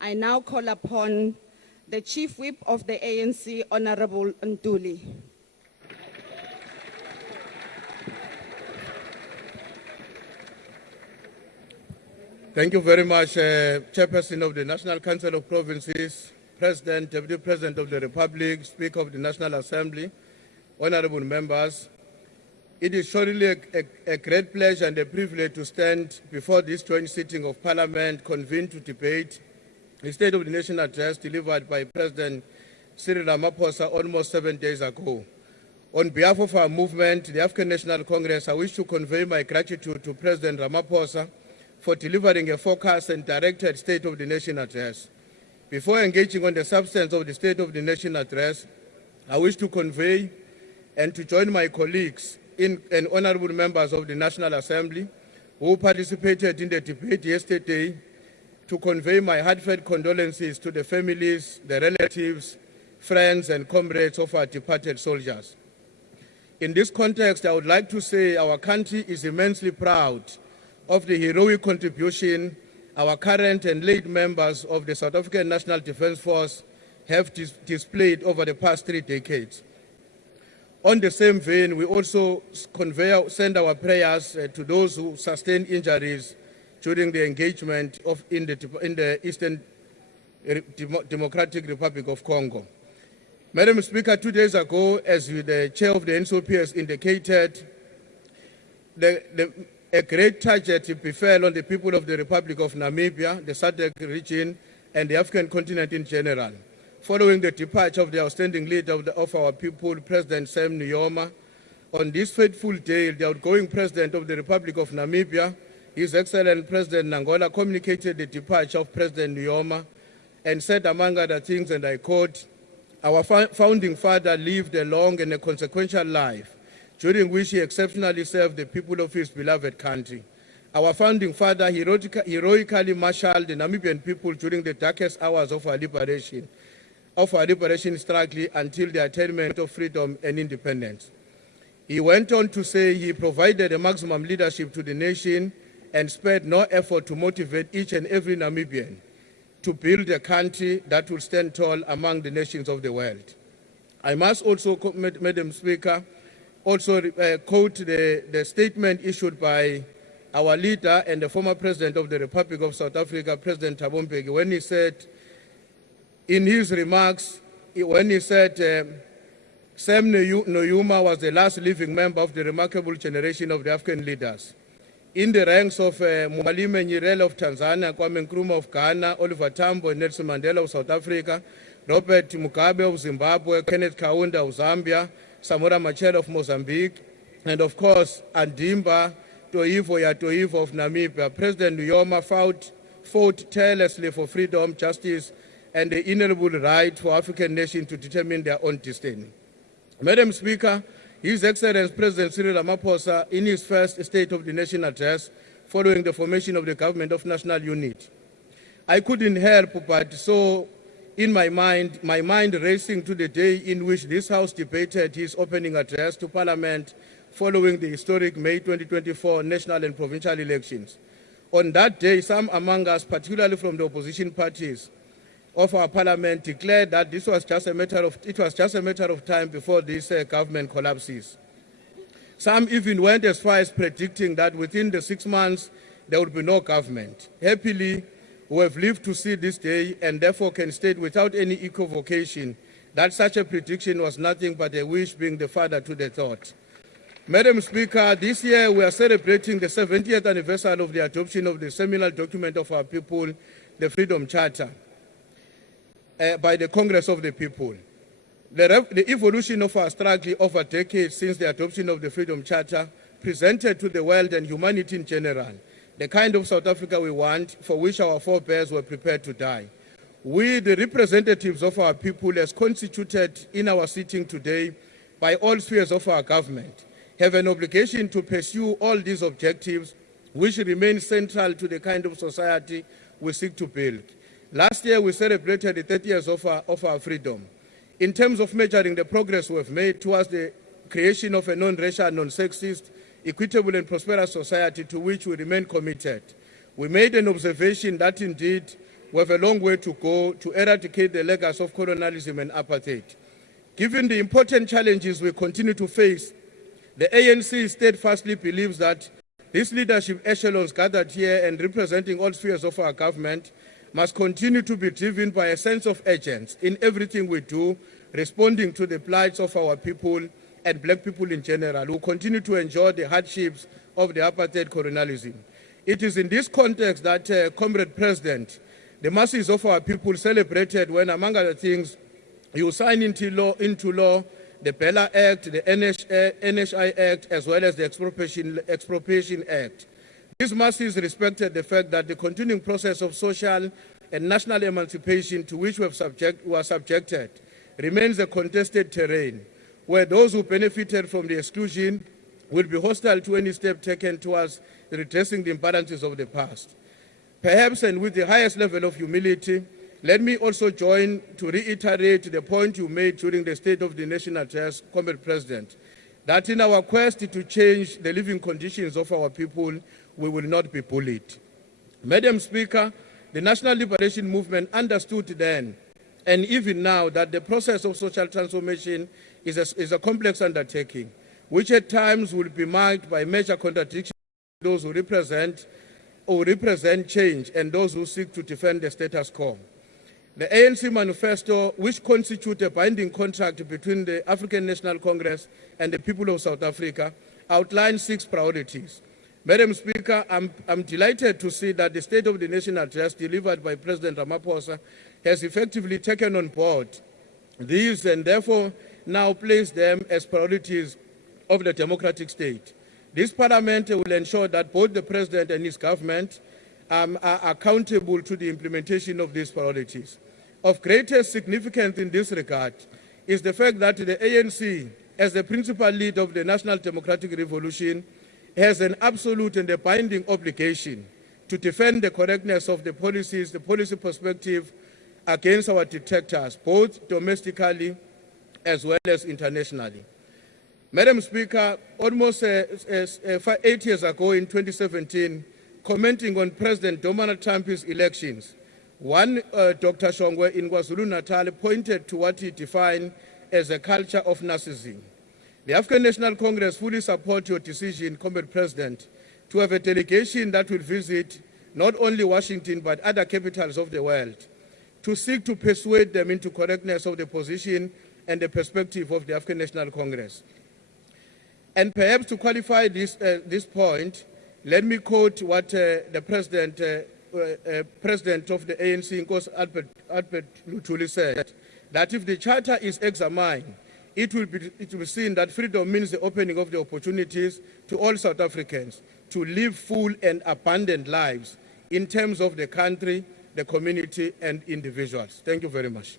I now call upon the Chief Whip of the ANC, Honorable Ntuli. Thank you very much, Chairperson of the National Council of Provinces, President, Deputy President of the Republic, Speaker of the National Assembly, honorable members. It is surely a great pleasure and a privilege to stand before this joint sitting of Parliament convened to debate the State of the Nation address delivered by President Cyril Ramaphosa almost 7 days ago. On behalf of our movement, the African National Congress, I wish to convey my gratitude to President Ramaphosa for delivering a focused and directed State of the Nation address. Before engaging on the substance of the State of the Nation address, I wish to convey and to join my colleagues and honorable members of the National Assembly who participated in the debate yesterday to convey my heartfelt condolences to the families, the relatives, friends and comrades of our departed soldiers. In this context, I would like to say our country is immensely proud of the heroic contribution our current and late members of the South African National Defence Force have displayed over the past 3 decades. On the same vein, we also send our prayers to those who sustained injuries during the engagement in the Eastern Democratic Republic of Congo. Madam Speaker, 2 days ago, as the chair of the NCOP has indicated, a great tragedy befell on the people of the Republic of Namibia, the SADC region, and the African continent in general, following the departure of the outstanding leader of our people, President Sam Nujoma. On this fateful day, the outgoing President of the Republic of Namibia, His Excellency President Nangola, communicated the departure of President Nujoma and said, among other things, and I quote, "Our founding father lived a long and a consequential life, during which he exceptionally served the people of his beloved country. Our founding father heroically marshaled the Namibian people during the darkest hours of our liberation struggle until the attainment of freedom and independence." He went on to say he provided a maximum leadership to the nation and spared no effort to motivate each and every Namibian to build a country that will stand tall among the nations of the world. I must also, Madam Speaker, also quote the statement issued by our leader and the former President of the Republic of South Africa, President Thabo Mbeki, when he said, in his remarks, when he said, Sam Nujoma was the last living member of the remarkable generation of the African leaders. In the ranks of Mwalimu Nyerere of Tanzania, Kwame Nkrumah of Ghana, Oliver Tambo and Nelson Mandela of South Africa, Robert Mugabe of Zimbabwe, Kenneth Kaunda of Zambia, Samora Machel of Mozambique, and of course, Andimba Toivo of Namibia. President Nujoma fought tirelessly for freedom, justice, and the inalienable right for African nations to determine their own destiny. Madam Speaker, His Excellency President Cyril Ramaphosa, in his first State of the Nation address following the formation of the Government of National Unity, I couldn't help but saw in my mind racing to the day in which this House debated his opening address to Parliament following the historic May 2024 national and provincial elections. On that day, some among us, particularly from the opposition parties of our Parliament, declared that it was just a matter of time before this government collapses. Some even went as far as predicting that within the 6 months there would be no government. Happily, we have lived to see this day and therefore can state without any equivocation that such a prediction was nothing but a wish being the father to the thought. Madam Speaker, this year we are celebrating the 70th anniversary of the adoption of the seminal document of our people, the Freedom Charter, by the Congress of the People. The evolution of our struggle over decades since the adoption of the Freedom Charter presented to the world and humanity in general the kind of South Africa we want, for which our forebears were prepared to die. We, the representatives of our people, as constituted in our sitting today by all spheres of our government, have an obligation to pursue all these objectives which remain central to the kind of society we seek to build. Last year, we celebrated the 30 years of our freedom. In terms of measuring the progress we have made towards the creation of a non-racial, non-sexist, equitable and prosperous society to which we remain committed, we made an observation that indeed we have a long way to go to eradicate the legacy of colonialism and apartheid. Given the important challenges we continue to face, the ANC steadfastly believes that these leadership echelons gathered here and representing all spheres of our government must continue to be driven by a sense of urgency in everything we do, responding to the plights of our people and black people in general, who continue to enjoy the hardships of the apartheid colonialism. It is in this context that, Comrade President, the masses of our people celebrated when, among other things, you signed into law the Bella Act, the NHI Act, as well as the Expropriation Act. These masses respected the fact that the continuing process of social and national emancipation to which we are subjected remains a contested terrain, where those who benefited from the exclusion will be hostile to any step taken towards redressing the imbalances of the past. Perhaps, and with the highest level of humility, let me also join to reiterate the point you made during the State of the Nation address, Comrade President, that in our quest to change the living conditions of our people, we will not be bullied. Madam Speaker, the National Liberation Movement understood then and even now that the process of social transformation is a complex undertaking, which at times will be marked by major contradictions between those who represent change and those who seek to defend the status quo. The ANC manifesto, which constitutes a binding contract between the African National Congress and the people of South Africa, outlines 6 priorities. Madam Speaker, I'm delighted to see that the State of the Nation address delivered by President Ramaphosa has effectively taken on board these and therefore now placed them as priorities of the democratic state. This Parliament will ensure that both the President and his government are accountable to the implementation of these priorities. Of greatest significance in this regard is the fact that the ANC, as the principal leader of the National Democratic Revolution, has an absolute and a binding obligation to defend the correctness of the policies, the policy perspective against our detractors, both domestically as well as internationally. Madam Speaker, almost 8 years ago in 2017, commenting on President Donald Trump's elections, one Dr. Shongwe in KwaZulu-Natal pointed to what he defined as a culture of narcissism. The African National Congress fully supports your decision, Comrade President, to have a delegation that will visit not only Washington but other capitals of the world to seek to persuade them into correctness of the position and the perspective of the African National Congress. And perhaps to qualify this point, let me quote what the President of the ANC, Nkosi Albert Lutuli, said, that if the Charter is examined, it will be seen that freedom means the opening of the opportunities to all South Africans to live full and abundant lives in terms of the country, the community, and individuals. Thank you very much.